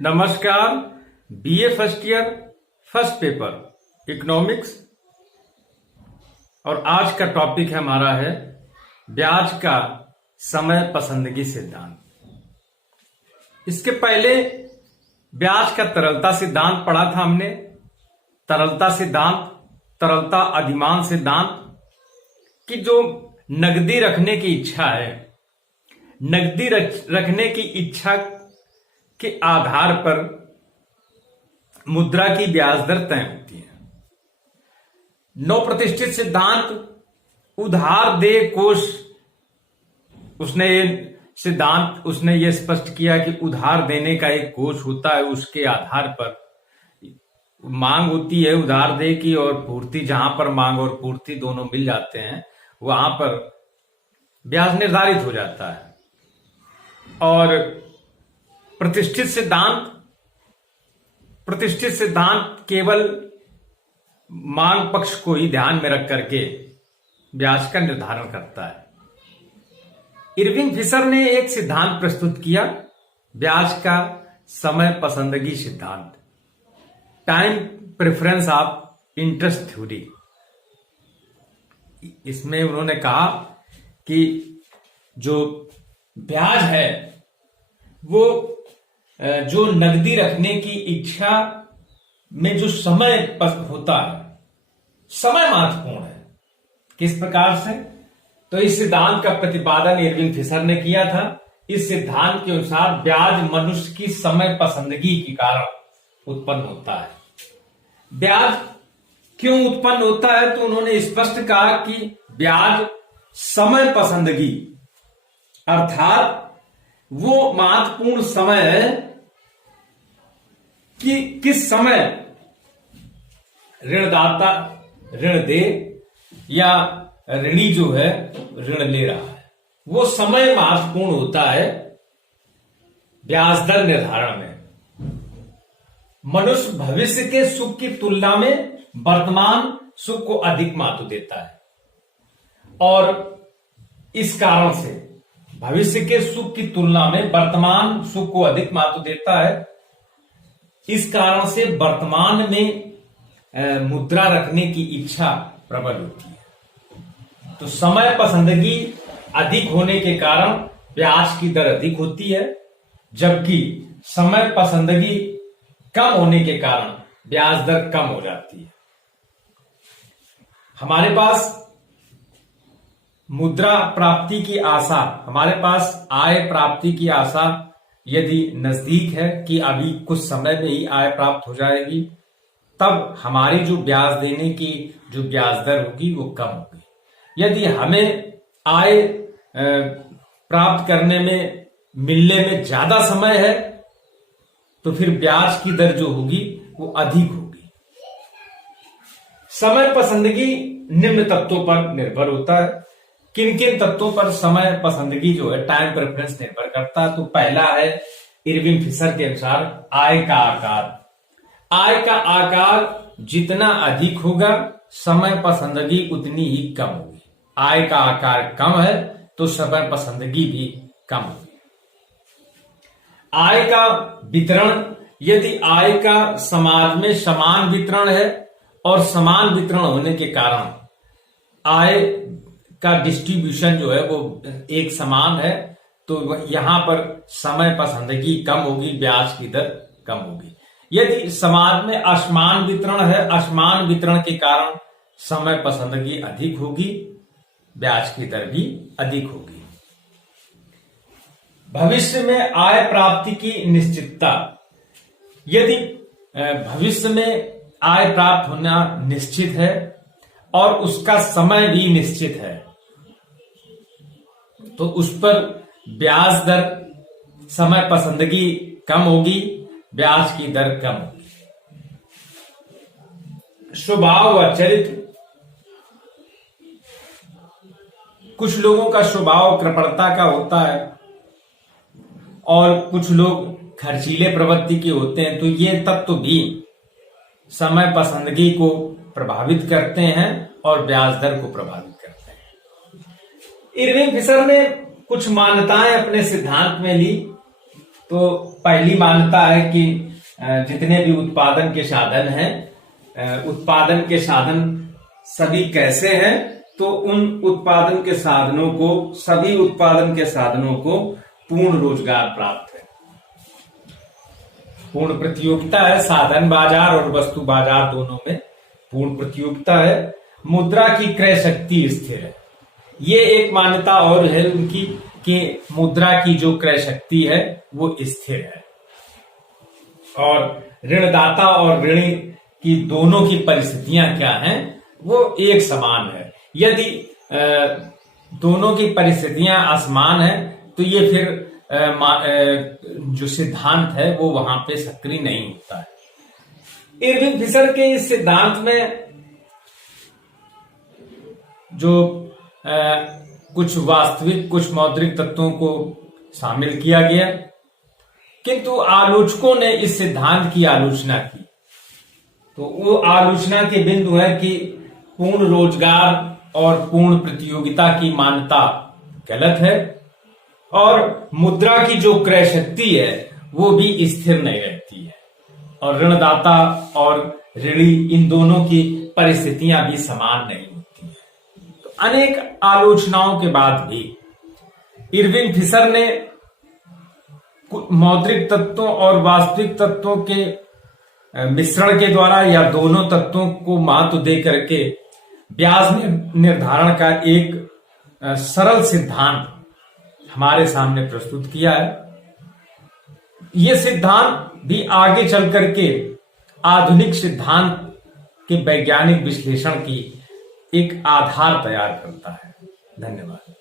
नमस्कार। BA first year first paper economics और आज का टॉपिक हमारा है ब्याज का समय पसंदगी सिद्धांत। इसके पहले ब्याज का तरलता सिद्धांत पढ़ा था हमने। तरलता सिद्धांत, तरलता अधिमान सिद्धांत कि जो नकदी रखने की इच्छा है, नकदी रखने की इच्छा के आधार पर मुद्रा की ब्याज दर तय होती है। नौ प्रतिष्ठित सिद्धांत उधार दे कोष, उसने ये स्पष्ट किया कि उधार देने का एक कोष होता है, उसके आधार पर मांग होती है उधार दे की और पूर्ति, जहां पर मांग और पूर्ति दोनों मिल जाते हैं वहां पर ब्याज निर्धारित हो जाता है। और प्रतिष्ठित सिद्धांत केवल मांग पक्ष को ही ध्यान में रख करके ब्याज का निर्धारण करता है। इरविंग फिशर ने एक सिद्धांत प्रस्तुत किया, ब्याज का समय पसंदगी सिद्धांत, time preference of interest theory. इसमें उन्होंने कहा कि जो ब्याज है वो जो नकदी रखने की इच्छा में जो समय होता है, समय महत्वपूर्ण है। किस प्रकार से? तो इस सिद्धांत का प्रतिपादन इरविंग फिशर ने किया था। इस सिद्धांत के अनुसार ब्याज मनुष्य की समय पसंदगी के कारण उत्पन्न होता है। ब्याज क्यों उत्पन्न होता है? तो उन्होंने स्पष्ट कहा कि ब्याज समय पसंदगी अर्थात वो महत्वपूर्ण समय है कि किस समय ऋणदाता ऋण दे या ऋणी जो है ऋण ले रहा है, वो समय महत्वपूर्ण होता है ब्याज दर निर्धारण में। मनुष्य भविष्य के सुख की तुलना में वर्तमान सुख को अधिक महत्व देता है और इस कारण से भविष्य के सुख की तुलना में वर्तमान सुख को अधिक महत्व देता है। इस कारण से वर्तमान में मुद्रा रखने की इच्छा प्रबल होती है। तो समय पसंदगी अधिक होने के कारण ब्याज की दर अधिक होती है, जबकि समय पसंदगी कम होने के कारण ब्याज दर कम हो जाती है। हमारे पास मुद्रा प्राप्ति की आशा, हमारे पास आय प्राप्ति की आशा यदि नजदीक है कि अभी कुछ समय में ही आय प्राप्त हो जाएगी, तब हमारी जो ब्याज देने की जो ब्याज दर होगी वो कम होगी। यदि हमें आय प्राप्त करने में, मिलने में ज्यादा समय है, तो फिर ब्याज की दर जो होगी वो अधिक होगी। समय पसंदगी निम्न तत्वों पर निर्भर होता है। किन किन तत्वों पर समय पसंदगी जो है, टाइम प्रेफरेंस, निर्भर करता है? तो पहला है इरविंग फिशर के अनुसार आय का आकार। आय का आकार जितना अधिक होगा समय पसंदगी उतनी ही कम होगी। आय का आकार कम है तो समय पसंदगी भी कम होगी। आय का वितरण, यदि आय का समाज में समान वितरण है और समान वितरण होने के कारण आय का डिस्ट्रीब्यूशन जो है वो एक समान है, तो यहां पर समय पसंदगी कम होगी, ब्याज की दर कम होगी। यदि समाज में असमान वितरण है, असमान वितरण के कारण समय पसंदगी अधिक होगी, ब्याज की दर भी अधिक होगी। भविष्य में आय प्राप्ति की निश्चितता, यदि भविष्य में आय प्राप्त होना निश्चित है और उसका समय भी निश्चित है, तो उस पर ब्याज दर, समय पसंदगी कम होगी, ब्याज की दर कम होगी। स्वभाव व चरित्र, कुछ लोगों का स्वभाव कृपणता का होता है और कुछ लोग खर्चीले प्रवृत्ति के होते हैं, तो ये तत्व भी समय पसंदगी को प्रभावित करते हैं और ब्याज दर को प्रभावित करते हैं। इरविंग फिशर ने कुछ मान्यताएं अपने सिद्धांत में ली तो पहली मान्यता है कि जितने भी उत्पादन के साधन हैं, उत्पादन के साधन सभी कैसे हैं, तो उन उत्पादन के साधनों को, सभी उत्पादन के साधनों को पूर्ण रोजगार प्राप्त है। पूर्ण प्रतियोगिता है, साधन बाजार और वस्तु बाजार दोनों में पूर्ण प्रतियोगिता है। मुद्रा की क्रय शक्ति स्थिर है। ये एक मान्यता और है उनकी कि मुद्रा की जो क्रय शक्ति है वो स्थिर है, और ऋणदाता और ऋणी की दोनों की परिस्थितियां क्या हैं, वो एक समान है। यदि दोनों की परिस्थितियां असमान है तो ये फिर जो सिद्धांत है वो वहां पे सक्रिय नहीं होता है। इरविंग फिशर के इस सिद्धांत में जो कुछ वास्तविक, कुछ मौद्रिक तत्वों को शामिल किया गया, किंतु आलोचकों ने इस सिद्धांत की आलोचना की। तो वो आलोचना के बिंदु है कि पूर्ण रोजगार और पूर्ण प्रतियोगिता की मान्यता गलत है, और मुद्रा की जो क्रय शक्ति है वो भी स्थिर नहीं रहती है, और ऋणदाता और ऋणी इन दोनों की परिस्थितियां भी समान नहीं होती है। तो अनेक आलोचनाओं के बाद भी इरविंग फिशर ने मौद्रिक तत्वों और वास्तविक तत्वों के मिश्रण के द्वारा या दोनों तत्वों को महत्व दे करके ब्याज निर्धारण का एक सरल सिद्धांत हमारे सामने प्रस्तुत किया है। यह सिद्धांत भी आगे चल करके आधुनिक सिद्धांत के वैज्ञानिक विश्लेषण की एक आधार तैयार करता है। धन्यवाद।